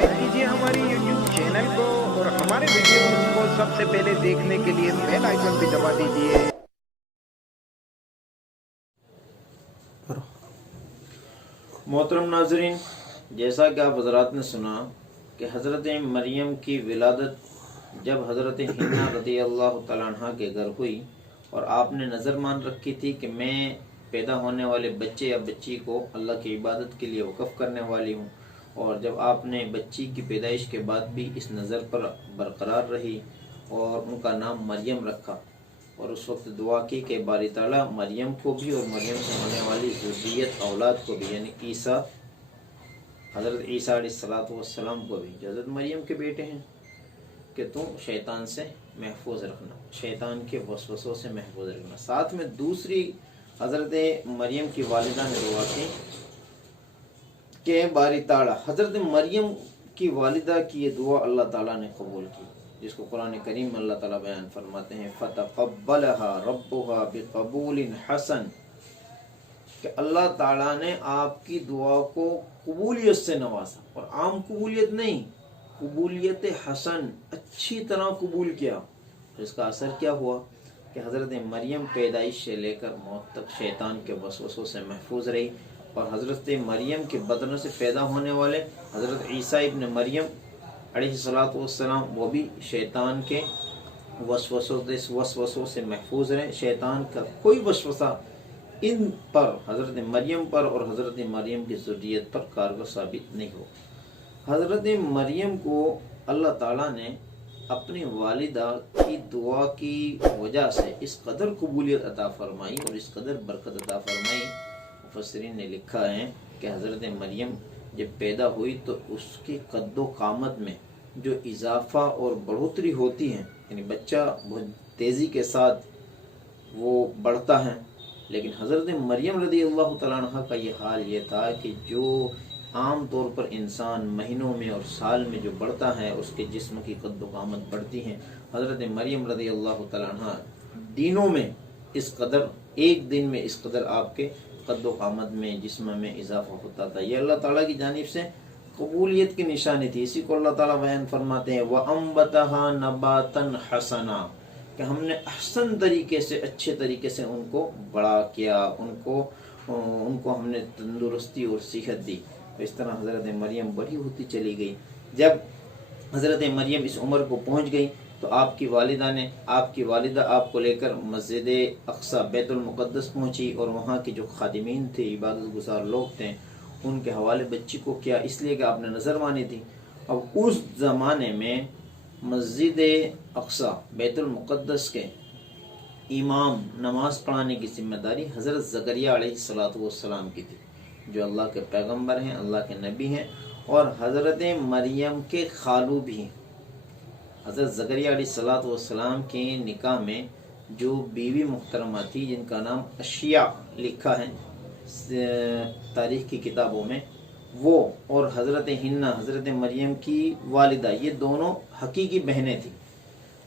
Subscribe कीजिए हमारी YouTube channel को और हमारे वीडियोस को सबसे पहले देखने के लिए बेल आइकन भी दबा दीजिए। मोहतरम नाजरीन, जैसा कि आप हजरात ने सुना कि हज़रत मरियम की विलादत जब हज़रत हिन्ना रज़ी अल्लाह तआला अन्हा के घर हुई और आपने नज़र मान रखी थी कि मैं पैदा होने वाले बच्चे या बच्ची को अल्लाह की इबादत के लिए वक़फ़ करने वाली हूँ, और जब आपने बच्ची की पैदाइश के बाद भी इस नज़र पर बरकरार रही और उनका नाम मरियम रखा, और उस वक्त दुआ की कि बारी ताला मरियम को भी और मरियम से होने वाली ज़ुर्रियत औलाद को भी, यानी ईसा, हज़रत ईसा अलैहिस्सलाम को भी, जो हज़रत मरियम के बेटे हैं, कि तुम शैतान से महफूज रखना, शैतान के वसवसों से महफूज रखना। साथ में दूसरी हज़रत मरियम की वालिदा ने दुआ की कि बारी ताला, हज़रत मरियम की वालिदा की ये दुआ अल्लाह ताला ने कबूल की, जिसको कुरान करीम में अल्लाह ताला बयान फरमाते हैं, फ़तक़ब्बलहा रब्बुहा बिक़बूलिन हसन, कि अल्लाह ताला ने आपकी दुआ को कबूलियत से नवाजा, और आम कबूलियत नहीं, कबूलियत हसन, अच्छी तरह कबूल किया। तो इसका असर क्या हुआ कि हज़रत मरियम पैदाइश से लेकर मौत तक शैतान के वसवसों से महफूज रही, और हज़रत मरियम के बदन से पैदा होने वाले हज़रत ईसा इब्न मरियम अलैहिस्सलाम वो भी शैतान के वसवसों से महफूज रहे। शैतान का कोई वसवसा इन पर, हज़रत मरियम पर और हज़रत मरियम की ज़ुर्रियत पर कारगर साबित नहीं हो। हज़रत मरियम को अल्लाह ताला ने अपनी वालिदा की दुआ की वजह से इस कदर कबूलियत अता फरमाई और इस कदर बरकत अता फरमाई। मुफस्सिरीन ने लिखा है कि हज़रत मरियम जब पैदा हुई तो उसकी कद्दो कामत में जो इजाफा और बढ़ोतरी होती है, यानी बच्चा बहुत तेज़ी के साथ वो बढ़ता है, लेकिन हज़रत मरियम रज़ी अल्लाह तआला अन्हा का ये हाल ये था कि जो आम तौर पर इंसान महीनों में और साल में जो बढ़ता है उसके जिस्म की कद्दो कामत बढ़ती है, हज़रत मरियम रज़ी अल्लाह तआला अन्हा दिनों में इस कदर, एक दिन में इस कदर आपके कद्दो कामत में, जिस्म में इजाफा होता था। ये अल्लाह ताला की जानिब से कबूलियत की निशानी थी। इसी को अल्लाह ताला बयान फरमाते हैं, वअंबतहा नबातन हसना, कि हमने अहसन तरीके से, अच्छे तरीके से उनको बड़ा किया, उनको हमने तंदुरुस्ती और सेहत दी। तो इस तरह हज़रत मरियम बड़ी होती चली गई। जब हज़रत मरियम इस उम्र को पहुँच गई तो आपकी वालिदा आपको लेकर मस्जिद अक्सा बैतुल मुक़द्दस पहुँची, और वहाँ के जो खादिमीन थे, इबादत गुजार लोग थे, उनके हवाले बच्ची को किया, इसलिए कि आपने नज़र मानी थी। अब उस ज़माने में मस्जिद अक्सा बैतुल मुक़द्दस के इमाम, नमाज पढ़ाने की जिम्मेदारी हज़रत ज़करिया अलैहिस्सलाम की थी, जो अल्लाह के पैगंबर हैं, अल्लाह के नबी हैं, और हज़रत मरियम के खालू भी हैं। हज़रत ज़करिया अलैहिस्सलाम के निकाह में जो बीवी मुहतरमा थी, जिनका नाम अशिया लिखा है तारीख़ की किताबों में, वो और हज़रत हिन्ना, हज़रत मरियम की वालिदा, ये दोनों हकीकी बहनें थीं।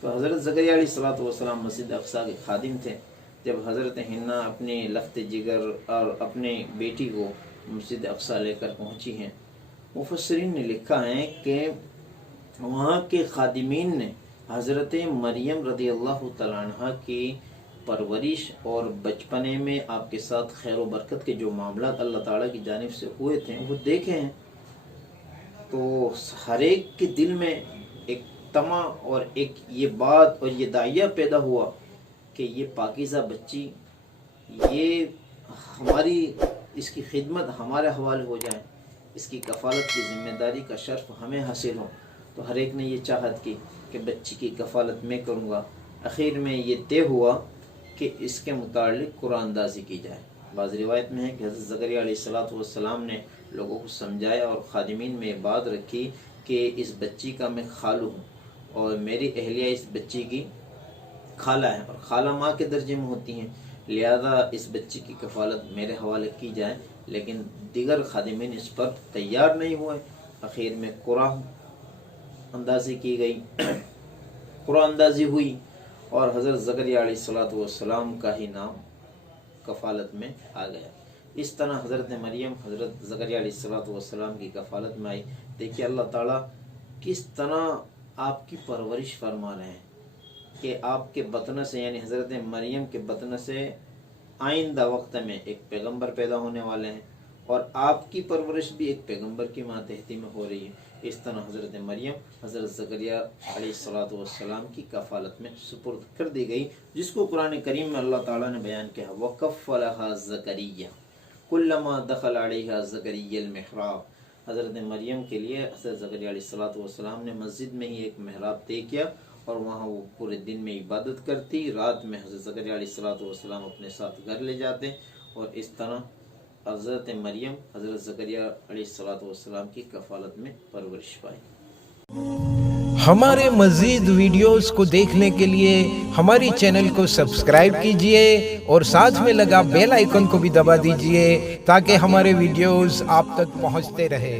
तो हज़रत ज़करिया अलैहिस्सलाम मस्जिद अक्सा के खादिम थे। जब हज़रत हिन्ना अपने लफ्ते जिगर और अपने बेटी को मस्जिद अक्सा लेकर पहुँची हैं, मुफस्सिरीन ने लिखा है कि वहाँ के खादिमीन ने हज़रत मरियम रज़ी अल्लाह तआला अन्हा की परवरिश और बचपने में आपके साथ खैर व बरकत के जो मामलात अल्लाह ताला की जानिब से हुए थे वो देखे हैं। तो हर एक के दिल में एक तमा और एक ये बात और ये दाइया पैदा हुआ कि ये पाकीज़ा बच्ची, ये हमारी, इसकी खिदमत हमारे हवाले हो जाए, इसकी कफ़ालत की ज़िम्मेदारी का शर्फ हमें हासिल हो। तो हर एक ने ये चाहत की कि बच्ची की कफ़ालत मैं करूँगा। आखिर में ये तय हुआ कि इसके मुतालिक कुरान अंदाज़ी की जाए। बाज़ रिवायत में है कि हज़रत ज़करिया अलैहिस्सलाम ने लोगों को समझाया और खादिमीन में ये बात रखी कि इस बच्ची का मैं खालू हूँ और मेरी अहलिया इस बच्ची की खाला है, और खाला माँ के दर्जे में होती हैं, लिहाजा इस बच्ची की कफ़ालत मेरे हवाले की जाए। लेकिन दीगर खादिमीन इस पर तैयार नहीं हुए। आखिर में कुरान अंदाज़ी की गई, कुरान अंदाज़ी हुई, और हज़रत ज़करिया अलैहिस्सलाम का ही नाम कफ़ालत में आ गया। اس طرح حضرت مریم حضرت زکریا علیہ السلام کی کفالت میں آئی۔ دیکھیے اللہ تعالیٰ کس طرح آپ کی پرورش فرما رہے ہیں کہ آپ کے بطن سے یعنی حضرت مریم کے بطن سے آئندہ وقت میں ایک پیغمبر پیدا ہونے والے ہیں، اور آپ کی پرورش بھی ایک پیغمبر کی ماتحتی میں ہو رہی ہے۔ اس طرح حضرت مریم حضرت زکریا علیہ السلام کی کفالت میں سپرد کر دی گئی، جس کو قرآن کریم میں اللہ تعالیٰ نے بیان کیا ہے وَكَفَّلَهَا زَكَرِيَّا كُلَّمَا دَخَلَ عَلَيْهَا زَكَرِيَّا الْمِحْرَابَ۔ حضرت مریم کے لیے حضرت زکریا علیہ السلام نے مسجد میں ہی ایک محراب طے کیا، اور وہاں وہ پورے دن میں عبادت کرتی، رات میں حضرت زکریا علیہ السلام اپنے ساتھ گھر لے جاتے، اور اس طرح حضرت مریم حضرت زکریا علیہ السلام کی کفالت میں پرورش پائی۔ ہمارے مزید ویڈیوز کو دیکھنے کے لیے ہماری چینل کو سبسکرائب کیجئے اور ساتھ میں لگا بیل آئیکن کو بھی دبا دیجئے تاکہ ہمارے ویڈیوز آپ تک پہنچتے رہے۔